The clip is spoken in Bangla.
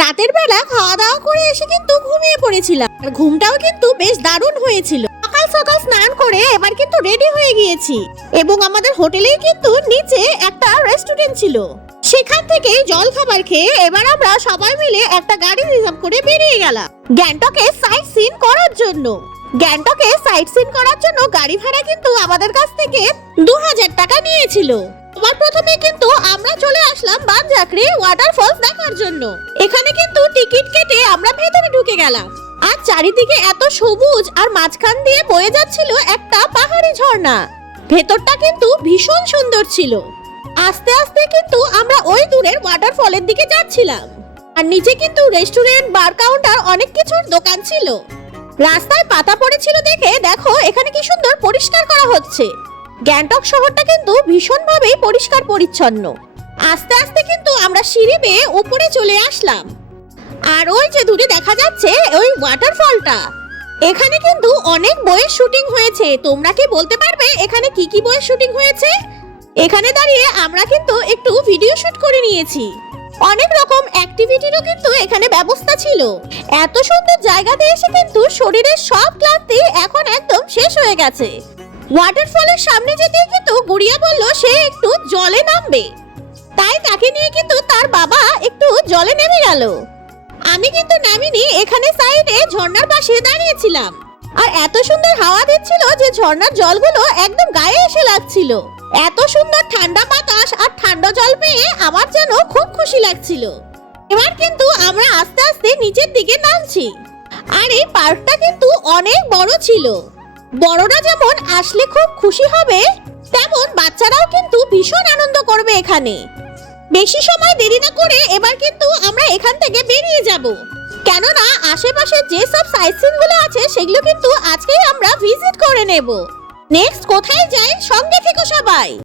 রাতের বেলা খাওয়া দাওয়া করে এসে কিন্তু ঘুমিয়ে পড়েছিলাম, আর ঘুমটাও কিন্তু বেশ দারুণ হয়েছিল। সকাল সকাল স্নান করে এবার কিন্তু রেডি হয়ে গিয়েছি, এবং আমাদের হোটেলেই কিন্তু নিচে একটা রেস্টুরেন্ট ছিল। সেখান থেকে জল খাবার খেয়ে এবার আমরা সবাই মিলে একটা গাড়ি রিজার্ভ করে বেরিয়ে গেলাম গ্যাংটকে সাইট সিন করার জন্য। গ্যাংটকে সাইট সিন করার জন্য গাড়ি ভাড়া কিন্তু আমাদের কাছ থেকে 2000 টাকা নিয়েছিল। সবার প্রথমে কিন্তু আমরা চলে আসলাম বানজাকড়ি ওয়াটারফলস দেখার জন্য। এখানে কিন্তু টিকিট কেটে আমরা ভেতরে ঢুকে গেলাম, আর চারিদিকে এত সবুজ, আর মাঝখান দিয়ে বয়ে যাচ্ছিল একটা পাহাড়ি ঝর্ণা। ভেতরটা কিন্তু ভীষণ সুন্দর ছিল। আস্তে আস্তে কিন্তু আমরা ওই দূরের ওয়াটারফলের দিকে যাচ্ছিলাম, আর নিচে কিন্তু রেস্টুরেন্ট, বার কাউন্টার, অনেক কিছুর দোকান ছিল। রাস্তায় পাতা পড়েছিল দেখে দেখো এখানে কি সুন্দর পরিষ্কার করা হচ্ছে। গ্যাংটক শহরটা কিন্তু ভীষণভাবে পরিষ্কার পরিচ্ছন্ন। আস্তে আস্তে কিন্তু আমরা সিঁড়ি বেয়ে উপরে চলে আসলাম, আর ওই যে দূরে দেখা যাচ্ছে ওই ওয়াটারফলটা। এখানে কিন্তু অনেক বইয়ের শুটিং হয়েছে। তোমরা কি বলতে পারবে এখানে কি কি বইয়ের শুটিং হয়েছে? এখানে দাঁড়িয়ে আমরা কিন্তু একটু ভিডিও শুট করে নিয়েছি। অনেক রকম অ্যাক্টিভিটিরও কিন্তু এখানে ব্যবস্থা ছিল। এত সুন্দর জায়গাতে এসে কিন্তু শরীরের সব ক্লান্তি এখন একদম শেষ হয়ে গেছে। ওয়াটারফলের সামনে যেতে কিন্তু গুড়িয়া বলল সে একটু জলে নামবে, তাই তাকে নিয়ে কিন্তু তার বাবা একটু জলে নেমে গেল। আমি কিন্তু নামিনি, এখানে সাইডে ঝর্ণার পাশে দাঁড়িয়েছিলাম, আর এত সুন্দর হাওয়া দিচ্ছিল যে ঝর্ণার জলগুলো একদম গায়ে এসে লাগছিল। এত সুন্দর ঠান্ডা বাতাস আর ঠান্ডা জল পেয়ে আমার যেন খুব খুশি লাগছিল। এবার কিন্তু আমরা আস্তে আস্তে নিচের দিকে নামছি, আর এই পার্কটা কিন্তু অনেক বড় ছিল। বড়রা যেমন আসলে খুব খুশি হবে, তেমন বাচ্চারাও কিন্তু ভীষণ আনন্দ করবে এখানে। বেশি সময় দেরি না করে এবার কিন্তু আমরা এখান থেকে বেরিয়ে যাব, কেননা আশেপাশে যে সব সাইট সিন গুলো আছে সেগুলো কিন্তু আজকেই আমরা ভিজিট করে নেব। নেক্সট কোথায় যাই সঙ্গে থেকো সবাই।